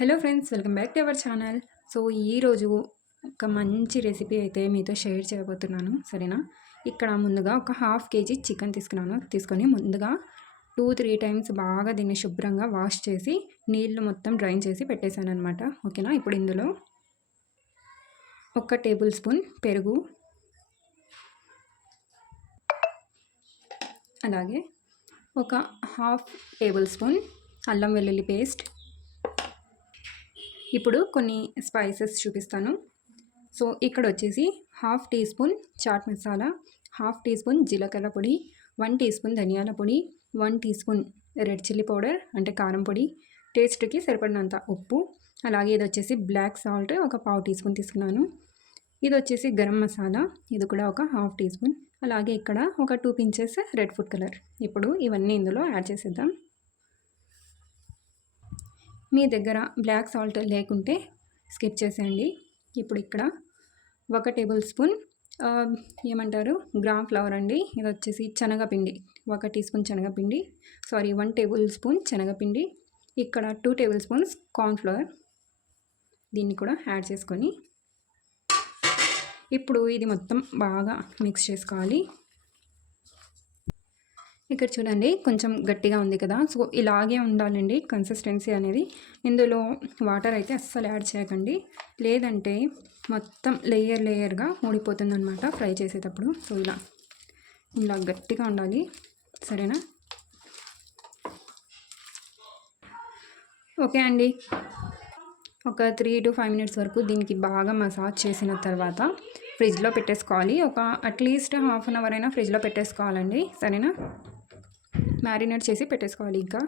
Hello friends, welcome back to our channel. So ఈరోజు ఒక మంచి రెసిపీ అయితే మీతో షేర్ చేయబోతున్నాను, సరేనా? ఇక్కడ ముందుగా ఒక హాఫ్ కేజీ చికెన్ తీసుకొని ముందుగా 2-3 టైమ్స్ బాగా దీన్ని శుభ్రంగా వాష్ చేసి నీళ్ళు మొత్తం డ్రైన్ చేసి పెట్టేశాను అనమాట. ఓకేనా? ఇప్పుడు ఇందులో 1 టేబుల్ స్పూన్ పెరుగు, అలాగే ఒక హాఫ్ టేబుల్ స్పూన్ అల్లం వెల్లుల్లి పేస్ట్. ఇప్పుడు కొన్ని స్పైసెస్ చూపిస్తాను. సో ఇక్కడ వచ్చేసి half teaspoon chaat masala, half teaspoon జీలకర్ర పొడి, 1 టీ స్పూన్ ధనియాల పొడి, 1 teaspoon red chilli powder అంటే కారం పొడి, టేస్ట్కి సరిపడినంత ఉప్పు, అలాగే ఇది వచ్చేసి బ్లాక్ సాల్ట్ ఒక పావు టీ స్పూన్ తీసుకున్నాను. ఇది వచ్చేసి గరం మసాలా, ఇది కూడా ఒక హాఫ్ టీ స్పూన్, అలాగే ఇక్కడ ఒక 2 పించెస్ రెడ్ ఫుడ్ కలర్. ఇప్పుడు ఇవన్నీ ఇందులో యాడ్ చేసేద్దాం. మీ దగ్గర బ్లాక్ సాల్ట్ లేకుంటే స్కిప్ చేసేయండి. ఇప్పుడు ఇక్కడ 1 టేబుల్ స్పూన్ ఏమంటారు గ్రామ్ ఫ్లవర్ అండి. ఇది వచ్చేసి శనగపిండి, 1 టీ స్పూన్ శనగపిండి, 1 టేబుల్ స్పూన్ శనగపిండి. ఇక్కడ 2 టేబుల్ స్పూన్స్ కార్న్ఫ్లవర్, దీన్ని కూడా యాడ్ చేసుకొని ఇప్పుడు ఇది మొత్తం బాగా మిక్స్ చేసుకోవాలి. ఇక్కడ చూడండి కొంచెం గట్టిగా ఉంది కదా, సో ఇలాగే ఉండాలండి కన్సిస్టెన్సీ అనేది. ఇందులో వాటర్ అయితే అస్సలు యాడ్ చేయకండి, లేదంటే మొత్తం లేయర్గా ఊడిపోతుంది అనమాట ఫ్రై చేసేటప్పుడు. సో ఇలా గట్టిగా ఉండాలి, సరేనా? ఓకే అండి, ఒక 3 to 5 మినిట్స్ వరకు దీనికి బాగా మసాజ్ చేసిన తర్వాత ఫ్రిడ్జ్లో పెట్టేసుకోవాలి. ఒక అట్లీస్ట్ హాఫ్ అన్ అవర్ అయినా ఫ్రిడ్జ్లో పెట్టేసుకోవాలండి, సరేనా? మ్యారినేట్ చేసి పెట్టేసుకోవాలి ఇంకా.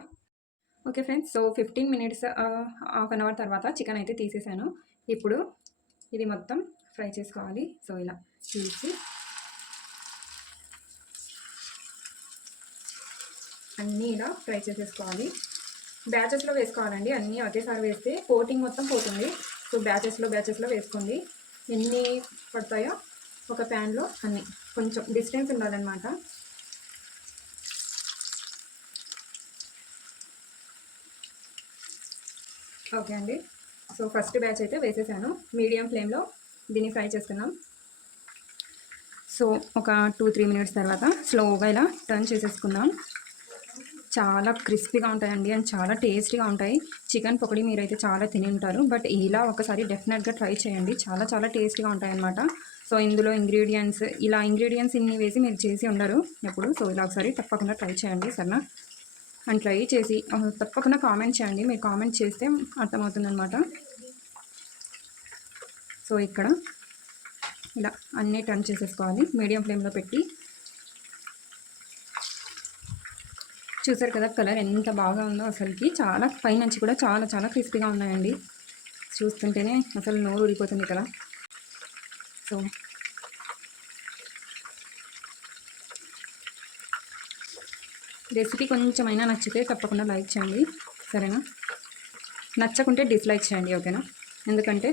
Okay friends, so 15 minutes half an hour తర్వాత చికెన్ అయితే తీసేసాను. ఇప్పుడు ఇది మొత్తం ఫ్రై చేసుకోవాలి. సో ఇలా తీసి అన్నీ ఇలా ఫ్రై చేసేసుకోవాలి. బ్యాచెస్లో వేసుకోవాలండి, అన్నీ ఒకేసారి వేస్తే కోటింగ్ మొత్తం పోతుంది. సో బ్యాచెస్లో వేసుకోండి. ఎన్ని పడతాయో ఒక ప్యాన్లో అన్నీ, కొంచెం డిస్టెన్స్ ఉండాలన్నమాట. ఓకే అండి, సో ఫస్ట్ బ్యాచ్ అయితే వేసేసాను. మీడియం ఫ్లేమ్లో దీన్ని ఫ్రై చేసుకున్నాం. సో ఒక 2-3 మినిట్స్ తర్వాత స్లోగా ఇలా టర్న్ చేసేసుకుందాం. చాలా క్రిస్పీగా ఉంటాయండి అండ్ చాలా టేస్టీగా ఉంటాయి. చికెన్ పకోడీ మీరైతే చాలా తిని ఉంటారు, బట్ ఇలా ఒకసారి డెఫినెట్గా ట్రై చేయండి, చాలా టేస్టీగా ఉంటాయి అన్నమాట. సో ఇందులో ఇంగ్రీడియంట్స్ ఇన్ని వేసి మీరు చేసి ఉండరు ఎప్పుడు. సో ఇలా ఒకసారి తప్పకుండా ట్రై చేయండి, సరేనా? అండ్ ట్రై చేసి తప్పకుండా కామెంట్ చేయండి. మీరు కామెంట్ చేస్తే అర్థమవుతుంది అనమాట. సో ఇక్కడ ఇలా అన్నీ టర్న్ చేసేసుకోవాలి మీడియం ఫ్లేమ్లో పెట్టి. చూసారు కదా కలర్ ఎంత బాగా ఉందో అసలుకి, చాలా పైనుంచి కూడా చాలా క్రిస్పీగా ఉన్నాయండి. చూస్తుంటేనే అసలు నోరు ఊరిపోతుంది కదా. సో రెసిపీ కొంచెమైనా నచ్చితే తప్పకుండా లైక్ చేయండి, సరేనా? నచ్చకుంటే డిస్లైక్ చేయండి, ఓకేనా? ఎందుకంటే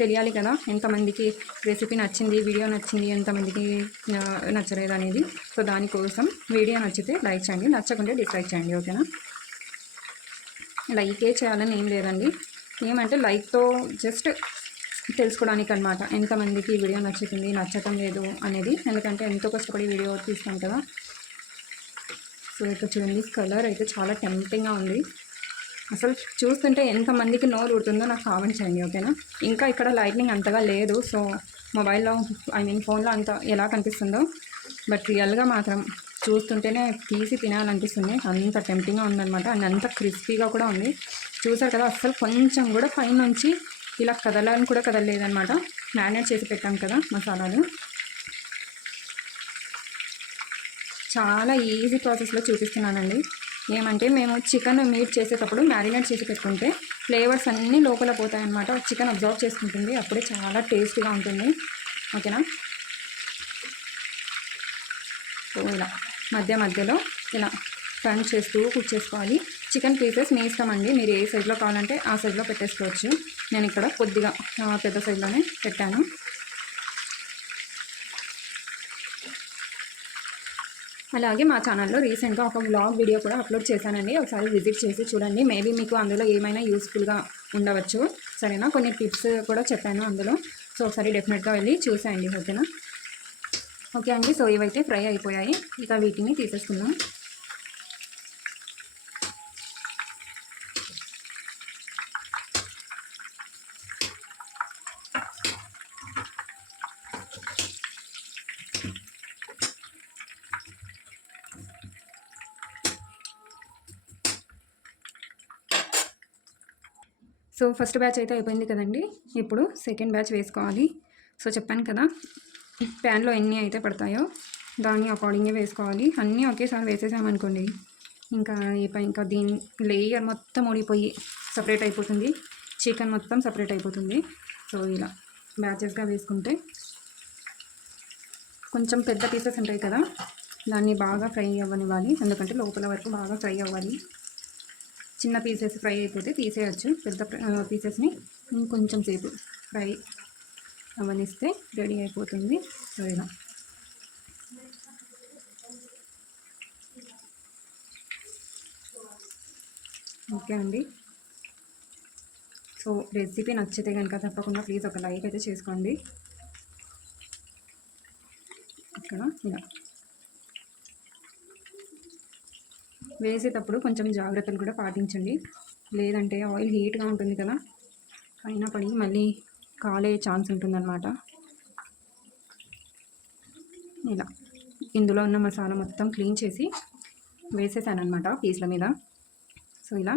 తెలియాలి కదా ఎంతమందికి రెసిపీ నచ్చింది, వీడియో నచ్చింది, ఎంతమందికి నచ్చలేదు అనేది. సో దానికోసం వీడియో నచ్చితే లైక్ చేయండి, నచ్చకుంటే డిస్లైక్ చేయండి, ఓకేనా? లైకే చేయాలని ఏం లేదండి, ఏమంటే లైక్తో జస్ట్ తెలుసుకోవడానికి అనమాట ఎంతమందికి వీడియో నచ్చుతుంది, నచ్చటం లేదు అనేది. ఎందుకంటే ఎంతో కష్టపడి వీడియో తీస్తాం కదా. సో ఇక్కడ చూడండి కలర్ అయితే చాలా టెంప్టింగ్గా ఉంది. అసలు చూస్తుంటే ఎంతమందికి నోరు ఊడుతుందో నాకు కామెంట్ చేయండి, ఓకేనా? ఇంకా ఇక్కడ లైట్నింగ్ అంతగా లేదు, సో మొబైల్లో ఫోన్లో అంత ఎలా కనిపిస్తుందో, బట్ రియల్గా మాత్రం చూస్తుంటేనే తీసి తినాలనిపిస్తుంది. అంత టెంప్టింగ్గా ఉందన్నమాట అండ్ అంత క్రిస్పీగా కూడా ఉంది. చూసారు కదా, అసలు కొంచెం కూడా పైనుంచి ఇలా కదలని కూడా కదలలేదన్నమాట. మ్యారినేట్ చేసి పెట్టాం కదా మసాలాలు. చాలా ఈజీ ప్రాసెస్లో చూపిస్తున్నానండి. ఏమంటే మేము చికెన్ మీట్ చేసేటప్పుడు మ్యారినేట్ చేసి పెట్టుకుంటే ఫ్లేవర్స్ అన్నీ లోపల పోతాయన్నమాట, చికెన్ అబ్జర్వ్ చేసుకుంటుంది, అప్పుడే చాలా టేస్టీగా ఉంటుంది, ఓకేనా? సో ఇలా మధ్యలో ఇలా టర్న్ చేస్తూ కుక్ చేసుకోవాలి. చికెన్ పీసెస్ మీ ఇష్టం అండి, మీరు ఏ సైజులో కావాలంటే ఆ సైజులో పెట్టేసుకోవచ్చు. నేను ఇక్కడ కొద్దిగా పెద్ద సైజులోనే పెట్టాను. అలాగే మా ఛానల్లో రీసెంట్గా ఒక వ్లాగ్ వీడియో కూడా అప్లోడ్ చేశానండి, ఒకసారి విజిట్ చేసి చూడండి. మేబీ మీకు అందులో ఏమైనా యూస్ఫుల్గా ఉండవచ్చు. సరేనా, కొన్ని టిప్స్ కూడా చెప్పాను అందులో. సో ఒకసారి డెఫినెట్గా వెళ్ళి చూసేయండి. ఓకేనా. ఓకే అండి, సో ఇవైతే ఫ్రై అయిపోయాయి. ఇక వీటిని తీసేసుకుందాం. సో ఫస్ట్ బ్యాచ్ అయితే అయిపోయింది కదండి. ఇప్పుడు సెకండ్ బ్యాచ్ వేసుకోవాలి. సో చెప్పాను కదా, ప్యాన్లో ఎన్ని అయితే పడతాయో దాని అకార్డింగే వేసుకోవాలి. అన్నీ ఒకేసారి వేసేసామనుకోండి ఇంకా దీని లేయర్ మొత్తం ఊడిపోయి సపరేట్ అయిపోతుంది, చికెన్ మొత్తం సపరేట్ అయిపోతుంది. సో ఇలా బ్యాచెస్గా వేసుకుంటే కొంచెం పెద్ద పీసెస్ ఉంటాయి కదా, దాన్ని బాగా ఫ్రై అవ్వనివ్వాలి. ఎందుకంటే లోపల వరకు బాగా ఫ్రై అవ్వాలి. చిన్న పీసెస్ ఫ్రై అయిపోతే తీసేయచ్చు, పెద్ద పీసెస్ని ఇంకొంచెం సేపు ఫ్రై అవనిస్తే రెడీ అయిపోతుంది. సో ఇలా ఓకే అండి. సో రెసిపీ నచ్చితే కనుక తప్పకుండా ప్లీజ్ ఒక లైక్ అయితే చేసుకోండి. ఇక్కడ ఇలా వేసేటప్పుడు కొంచెం జాగ్రత్తలు కూడా పాటించండి, లేదంటే ఆయిల్ హీట్గా ఉంటుంది కదా, పైన పడి మళ్ళీ కాలే ఛాన్స్ ఉంటుందన్నమాట. ఇలా ఇందులో ఉన్న మసాలా మొత్తం క్లీన్ చేసి వేసేసాను అనమాట పీస్ల మీద. సో ఇలా